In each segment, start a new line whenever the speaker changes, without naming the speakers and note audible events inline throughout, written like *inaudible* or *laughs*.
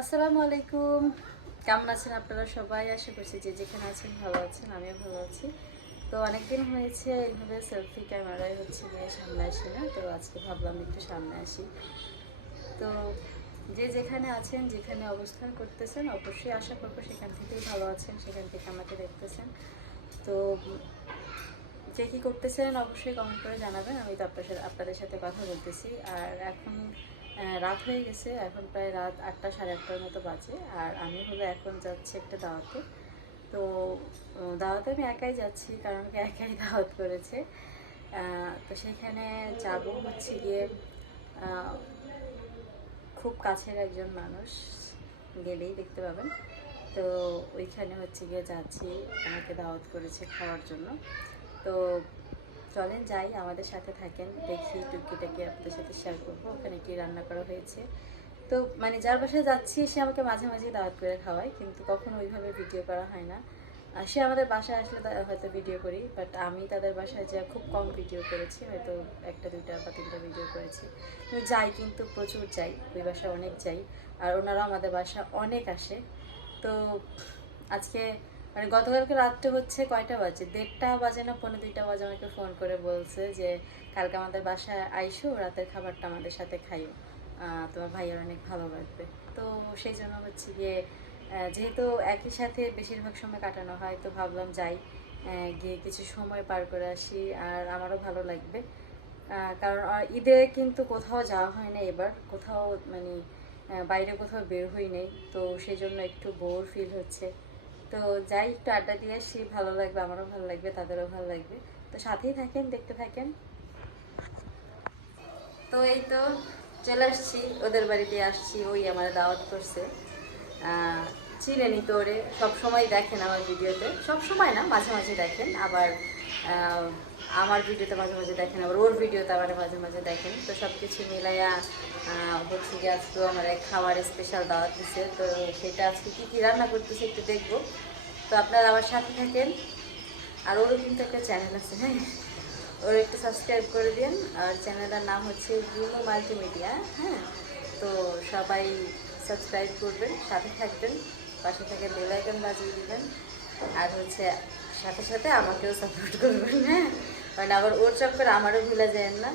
আসসালামু আলাইকুম। কেমন আছেন আপনারা সবাই? আশা করছি যে যেখানে আছেন ভালো আছেন, আমিও ভালো আছি। তো অনেকদিন হয়েছে, এইভাবে সেলফি ক্যামেরায় হচ্ছে গিয়ে সামনে আসি না, তো আজকে ভাবলাম একটু সামনে আসি। তো যে যেখানে আছেন, যেখানে অবস্থান করতেছেন, অবশ্যই আশা করব সেখান থেকেই ভালো আছেন, সেখান থেকে আমাকে দেখতেছেন। তো যে কী করতেছেন অবশ্যই কমেন্ট করে জানাবেন, আমি তো আপনার সাথে আপনাদের সাথে কথা বলতেছি। আর এখন রাত হয়ে গেছে, এখন প্রায় রাত আটটা সাড়ে আটটার মতো বাজে, আর আমি হলো এখন যাচ্ছি একটা দাওয়াতে। তো দাওয়াতে আমি একাই যাচ্ছি, কারণ কি একাই *laughs* দাওয়াত করেছে। তো সেখানে যাব হচ্ছে গিয়ে খুব কাছের একজন মানুষ গেলেই দেখতে পাবেন। তো ওইখানে হচ্ছে গিয়ে যাচ্ছি, আমাকে দাওয়াত করেছে খাওয়ার জন্য। তো চলেন যাই, আমাদের সাথে থাকেন। দেখি টুকিটাকি আপনাদের সাথে শেয়ার করব। ওখানে কি রান্না করা হয়েছে। তো মানে যার বাসায় যাচ্ছি, সে আমাকে মাঝে মাঝে দাওয়াত করে খাওয়ায়, কিন্তু কখনো ওইভাবে ভিডিও করা হয় না। আর সে আমাদের বাসায় আসলে হয়তো ভিডিও করি বাট আমি তাদের বাসায় যা খুব কম ভিডিও করেছি, হয়তো একটা, দুইটা বা তিনটা ভিডিও করেছি। যাই কিন্তু প্রচুর যাই, ওই বাসায় অনেক যাই, আর ওনারা আমাদের বাসা অনেক আসে। তো আজকে মানে গতকালকে রাত্রে হচ্ছে কয়টা বাজে? দেড়টা বাজে না পনেরো দুইটা বাজে আমাকে ফোন করে বলছে যে, কালকে আমাদের বাসায় আইসো, রাতের খাবারটা আমাদের সাথে খাইও। তোমার ভাইয়ের অনেক ভালো লাগবে। তো সেই জন্য হচ্ছে গিয়ে যেহেতু একই সাথে বেশিরভাগ সময় কাটানো হয়, তো ভাবলাম যাই গিয়ে কিছু সময় পার করে আসি আর আমারও ভালো লাগবে। কারণ ঈদে কিন্তু কোথাও যাওয়া হয় না এবার। কোথাও মানে বাইরে কোথাও বের হই নেই। তো সেই জন্য একটু বোর ফিল হচ্ছে। তো যাই, একটু আড্ডা দিয়ে আসি। ভালো লাগবে, আমারও ভালো লাগবে, তাদেরও ভালো লাগবে। তো সাথেই থাকেন, দেখতে থাকেন। তো এই তো চলে আসছি, ওদের বাড়িতে আসছি, ওই আমার দাওয়াত করছে। চিনেনি তো ওরে, সবসময় দেখেন আমার ভিডিওতে। সব সময় না, মাঝে মাঝে দেখেন, আবার আমার ভিডিওতে মাঝে মাঝে দেখেন, আবার ওর ভিডিওতে আবার মাঝে মাঝে দেখেন। তো সব কিছু মিলাইয়া হচ্ছে কি আজকে আমার এক খাবার স্পেশাল দাওয়াত দিছে। তো সেটা আজকে কী কী রান্না করতেছে একটু দেখব। তো আপনারা আমার সাথে থাকেন। আর ওরও কিন্তু একটা চ্যানেল আছে হ্যাঁ? ওর একটু সাবস্ক্রাইব করে দিন আর চ্যানেলের নাম হচ্ছে গুলো মাল্টিমিডিয়া হ্যাঁ? তো সবাই সাবস্ক্রাইব করবেন, সাথে থাকবেন। পাশে থেকে বেল আইকন বাজিয়ে দেবেন। আর হচ্ছে সাথে সাথে আমাকেও সাপোর্ট করবেন হ্যাঁ? কারণ আবার ওর চক্করে আমারও ভুলে যায় না।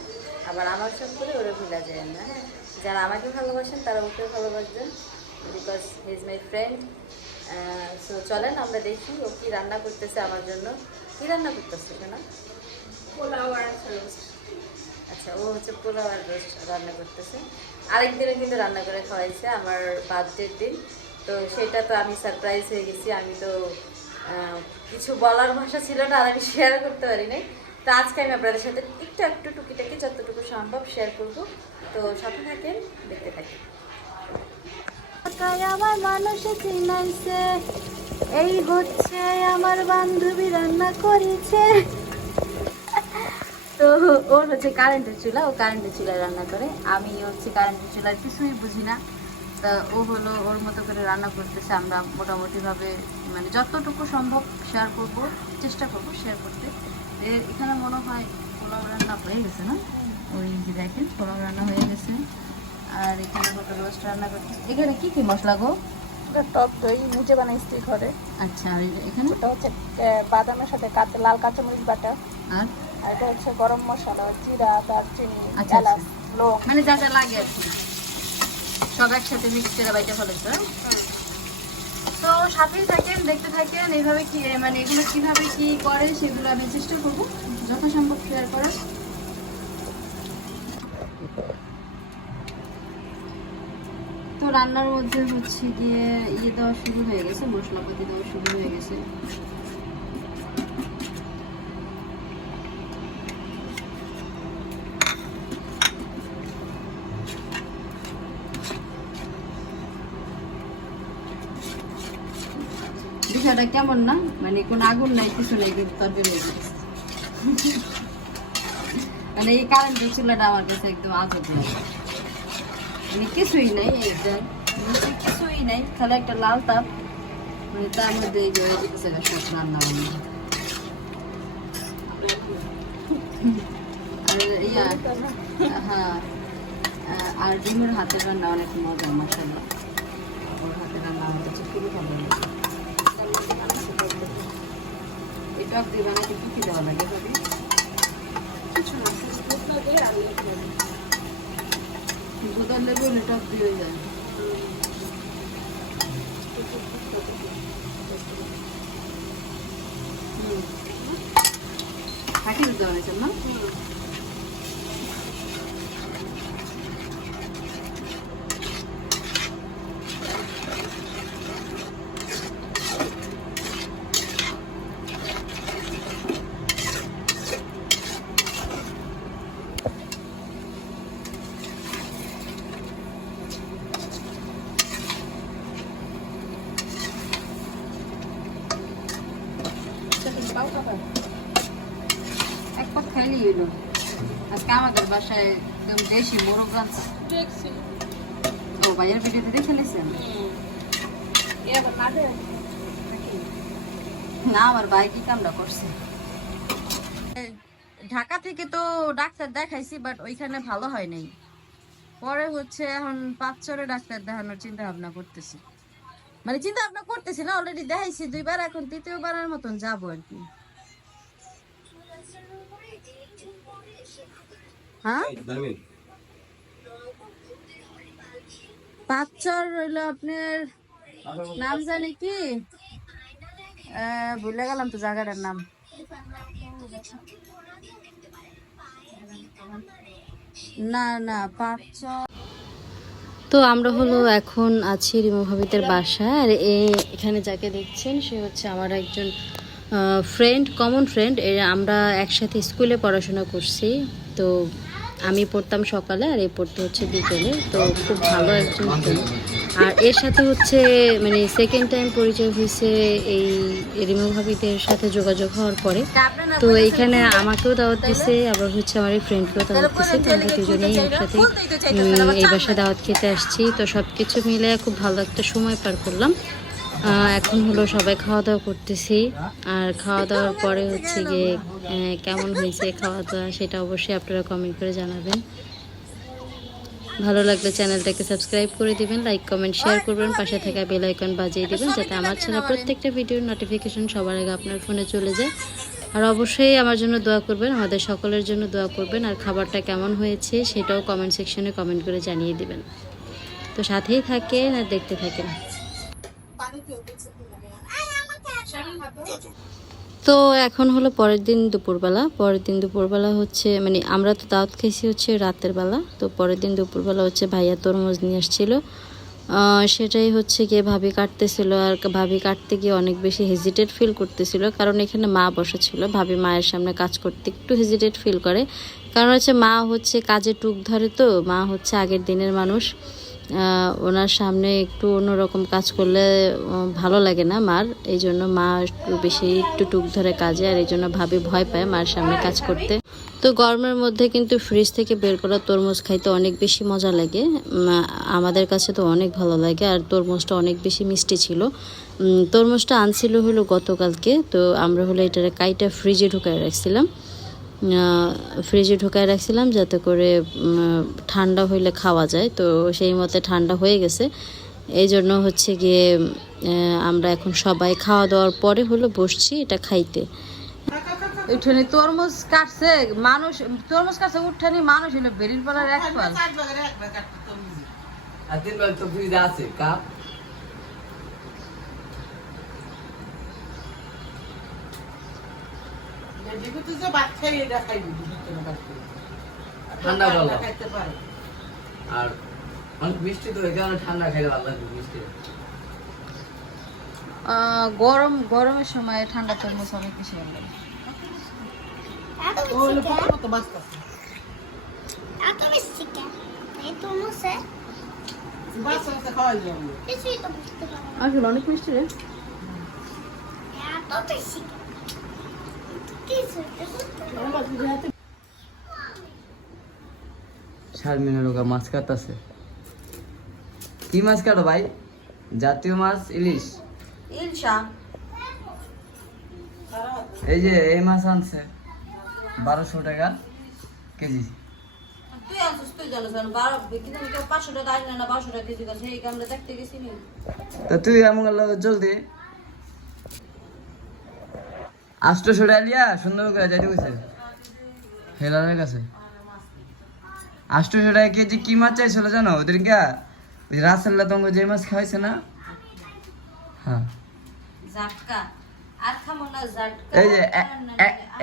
আবার আমার চক্করে ওরও ভুলে যায় না হ্যাঁ? যারা আমাকে ভালোবাসেন তারা ওকেও ভালোবাসবেন because he is my friend so চলেন আমরা দেখি ও কী রান্না করতেছে আমার জন্য। কী রান্না করতেছে কেন
পোলাও আর রোস্ট
আচ্ছা ও হচ্ছে পোলাও আর রোস্ট রান্না করতেছে। আরেক আরেকদিনও কিন্তু রান্না করে খাওয়াইছে আমার বার্থডের দিন। তো সেটা তো আমি সারপ্রাইজ হয়ে গেছি আমি তো কিছু বলার ভাষা ছিল না আর আমি শেয়ার করতে পারি নাই তো আজকে আমি আপনাদের সাথে একটু একটু টুকিটাকি যতটুকু সম্ভব শেয়ার করব। তো সাথে থাকেন দেখতে থাকেন। আমার মানুষ চিনাইছে এই হচ্ছে আমার বান্ধবী রান্না করেছে। তো ওর হচ্ছে কারেন্টের চুলা ও কারেন্টের চুলায় রান্না করে। আমি হচ্ছে কারেন্টের চুলার কিছুই বুঝি না। তা ও হলো ওর মতো করে রান্না করতেছে আমরা মোটামুটিভাবে মানে যতটুকু সম্ভব শেয়ার করব চেষ্টা করব শেয়ার করতে। এখানে মনে হয় পোলাও রান্না হয়ে গেছে না? ওই যে দেখেন পোলাও রান্না হয়ে গেছে। আর এখানে হলো রোস্ট রান্না করতেছে। এখানে কী কী মশলা গো?
টক দই নিজে বানাইছি ঘরে।
আচ্ছা আর এখানে?
ওটা হচ্ছে বাদামের সাথে কাঁচা লাল কাঁচামরিচ বাটা।
আর?
আর এটা হচ্ছে গরম মশলা জিরা দারচিনি
আচ্ছা,
এলাচ লং।
মানে যা যা লাগে আর কি। মিক্স করে বাইটা ফেলেছে? তো সাথেই থাকেন, দেখতে থাকেন, এইভাবে কি মানে এগুলো কি করে সেগুলো আমি চেষ্টা করব, যথাসম্ভব শেয়ার করার তো রান্নার মধ্যে হচ্ছে গিয়ে ইয়ে দেওয়া শুরু হয়ে গেছে, মশলাপাতি দেওয়া শুরু হয়ে গেছে বিষয়টা কেমন না? মানে কোনো আগুন নাই, কিছু নেই, কিন্তু তার জন্য মানে এই কারেন্টের চুলাটা আমার কাছে একদম আজব মানে কিছুই নাই এটা নিচে কিছুই নাই। তাহলে একটা লাল তাপ মানে তার মধ্যে এই যে রান্না আর হ্যাঁ আর ডিমের হাতের রান্না অনেক মজা মশলা বানাইতে কি কি দেওয়া লাগে। ভাবি
কিছু না দেওয়া লাগে আর কিছু লাগে।
দুধ আর লেবু টক দিয়ে যায় হুম। ফাঁকি দুধ দেওয়া হয়েছে না
সেটা পাও খাবার
এক পাক খাইলেই হলো আজকে আমাদের বাসায় একদম দেশি মোরগ ও ভাইয়ের ভিডিওতে দেখে নিয়েছেন
না
আমার ভাই কি কামটা করছে? ঢাকা থেকে তো ডাক্তার দেখাইছি বাট ওইখানে ভালো হয় নাই। পরে হচ্ছে এখন পাঁচ চরে ডাক্তার দেখানোর চিন্তা ভাবনা করতেছি। মানে চিন্তা ভাবনা করতেছি না অলরেডি দেখাইছি দুইবার এখন তৃতীয়বারের মতন যাব আর কি। হ্যাঁ? পাঁচ চর রইল আপনার নাম জানি কি? ভুলে গেলাম তো জায়গাটার নাম। না না পাঁচ চর তো আমরা হলো এখন আছি রিমো ভাবিদের বাসায় আর এ- এখানে যাকে দেখছেন সে হচ্ছে আমার একজন ফ্রেন্ড কমন ফ্রেন্ড আমরা একসাথে স্কুলে পড়াশোনা করছি তো আমি পড়তাম সকালে আর এ পড়তে হচ্ছে বিকেলে, তো খুব ভালো একজন আর এর সাথে হচ্ছে মানে সেকেন্ড টাইম পরিচয় হয়েছে এই রিমো ভাবিদের সাথে যোগাযোগ হওয়ার পরে। তো এইখানে আমাকেও দাওয়াত দিছে, আবার হচ্ছে আমার এই ফ্রেন্ডকেও দাওয়াত দিছে, তো আমরা দুজনেই একসাথে এই বাসায় দাওয়াত খেতে আসছি। তো সব কিছু মিলে খুব ভালো একটা সময় পার করলাম। এখন হলো সবাই খাওয়া দাওয়া করতেছি। আর খাওয়া দাওয়ার পরে হচ্ছে গিয়ে কেমন হয়েছে খাওয়া দাওয়া সেটা অবশ্যই আপনারা কমেন্ট করে জানাবেন। ভালো লাগলে চ্যানেলটাকে সাবস্ক্রাইব করে দিবেন লাইক কমেন্ট শেয়ার করবেন, পাশে থাকা বেল আইকন বাজিয়ে দিবেন, যাতে আমার ছাড়া প্রত্যেকটা ভিডিওর নোটিফিকেশন সবার আগে আপনার ফোনে চলে যায়। আর অবশ্যই আমার জন্য দোয়া করবেন, আমাদের সকলের জন্য দোয়া করবেন, আর খাবারটা কেমন হয়েছে সেটাও কমেন্ট সেকশনে কমেন্ট করে জানিয়ে দিবেন। তো সাথেই থাকেন আর দেখতে থাকেন। তো এখন হলো পরের দিন দুপুরবেলা। পরের দিন দুপুরবেলা হচ্ছে মানে আমরা তো দাওয়াত খাইছি হচ্ছে রাতের বেলা। তো পরের দিন দুপুরবেলা হচ্ছে ভাইয়া তরমুজ নিয়ে আসছিল। সেটাই হচ্ছে গিয়ে ভাবি কাটতেছিল আর ভাবি কাটতে গিয়ে অনেক বেশি হেজিটেট ফিল করতেছিল। কারণ এখানে মা বসা ছিল। ভাবি মায়ের সামনে কাজ করতে একটু হেজিটেট ফিল করে। কারণ হচ্ছে মা হচ্ছে কাজে টুক ধরে তো, মা হচ্ছে আগের দিনের মানুষ। ওনার সামনে একটু অন্যরকম কাজ করলে ভালো লাগে না মার। এই জন্য মা একটু বেশি একটু টুক ধরে কাজে, আর এই জন্য ভাবি ভয় পায় মার সামনে কাজ করতে। তো গরমের মধ্যে কিন্তু ফ্রিজ থেকে বের করা তরমুজ খাইতে অনেক বেশি মজা লাগে। আমাদের কাছে তো অনেক ভালো লাগে, আর তরমুজটা অনেক বেশি মিষ্টি ছিল। তরমুজটা আনছিল হলো গতকালকে, তো আমরা হলো এটার কাইটা ফ্রিজে ঢুকায় রাখছিলাম। ফ্রিজে ঢুকায় রাখছিলাম যাতে করে ঠান্ডা হইলে খাওয়া যায়। তো সেই মতে ঠান্ডা হয়ে গেছে। এই জন্য হচ্ছে গিয়ে আমরা এখন সবাই খাওয়া দাওয়ার পরে হলো বসছি এটা খাইতে। উঠানি তরমুজ কাটছে মানুষ তরমুজ কাটছে উঠানি মানুষ হলো বেরির পালার এক পাল।
আর বেলা তো ফ্রিজে আছে কাপ। ঠান্ডা ভালো। আর অনেক মিষ্টি তো এই কারণে ঠান্ডা খাইলে ভালো লাগবে মিষ্টি।
গরম গরমের সময় ঠান্ডা তরমুজ অনেক বেশি ভালো লাগে। আসলে অনেক মিষ্টি রে।
মাছ কাটতেছে। কি মাছ কাটো ভাই? জাতীয় মাছ ইলিশ?
ইলশা।
এই যে এই মাছ আনছে। বারোশো টাকা কেজি।
তুই আনছিস তুই জানিস না বারো কিন্তু পাঁচশো টাকা আইন না বারোশো টাকা কেজি এই দেখতে গেছি নি।
তা তুই এমন গেল জলদি আষ্টশো ডালিয়া সুন্দর করে যাইতে গেছে হেলারের কাছে। আষ্টশো টাকা কেজি কি মাছ চাইছিল জানো? ওদেরকে ওই রাসেল্লা তঙ্গ যে মাছ খাওয়াইছে না? হ্যাঁ। এই যে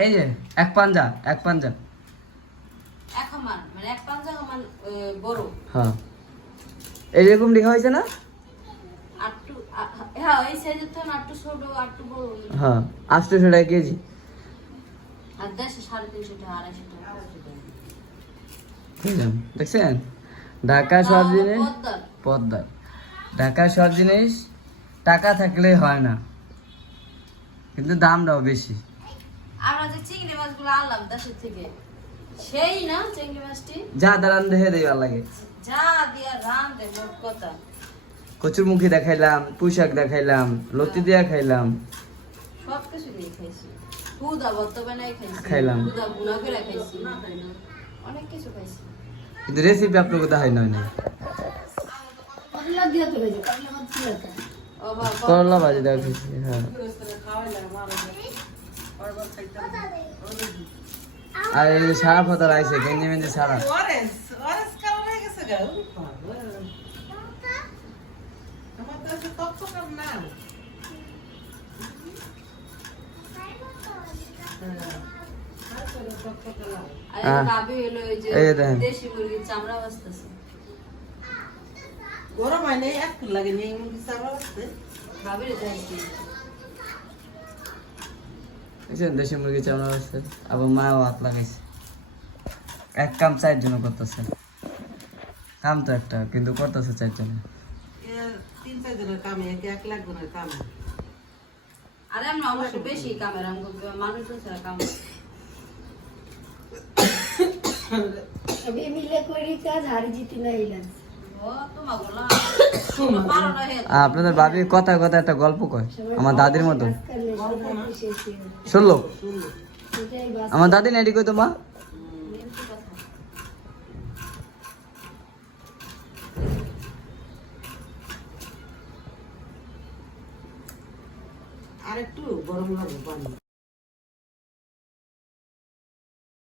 এই যে এক পাঞ্জা এক পাঞ্জা।
মান
হ্যাঁ। এইরকম দেখা হয়েছে না?
হ্যাঁ এই সাইজের তো আটটু ছোট আটটু বড়
হ্যাঁ টাকা কেজি।
আর দেশে সাড়ে তিনশো টাকা আড়াইশো টাকা
দেখছেন? ঢাকা সব জিনিস
পদ্মার।
ঢাকা সব জিনিস টাকা থাকলে হয় না। কিন্তু দামটাও বেশি।
আমরা যে চিংড়ি মাছগুলো আনলাম দেশের থেকে সেই না চিংড়ি মাছটি?
যা দাঁড়ান দেখে দেওয়ার লাগে।
যা দিয়া রান কথা।
কচুরমুখী দেখাইলাম পুঁশাক দেখাইলাম লতি দিয়া খাইলাম।
সব দিয়ে খাইছি। হুদা বর্তমানে খাইছি
খাইলাম।
হুদা গুনা করে খাইছি। অনেক কিছু খাইছি।
কিন্তু রেসিপি আপনাকে দেখাই নয় না করলা ভাজি দেওয়া খাইছি হ্যাঁ। আর সারা ফতার আইছে গেঞ্জি মেঞ্জি সারা
অরেঞ্জ অরেঞ্জ কালার হয়ে গেছে গা আমার তো আছে টকটকার না
আর
আহ।
ভাবি হলো ওই যে
এই যে দেখেন।
দেশি মুরগির চামড়া
গরম হয় নাই এক লাগে
ভাবির
দেশি মুরগি চামড়া আছে আবার মাও হাত লাগাইছে। এক কাম চার জন্য করতেছে। কাম তো একটা কিন্তু করতেছে চার জন্য
তিন চার জনের কামে এক এক লাখ জনের কামে।
আর আমরা অবশ্য বেশি কামের মানুষ ছাড়া কাম।
না
না
আপনাদের ভাবি কথা কথা একটা গল্প কয় আমার দাদির মতো। শুনলো? আমার দাদি নেডি কই তোমা
আর একটু গরম লাগবে পানি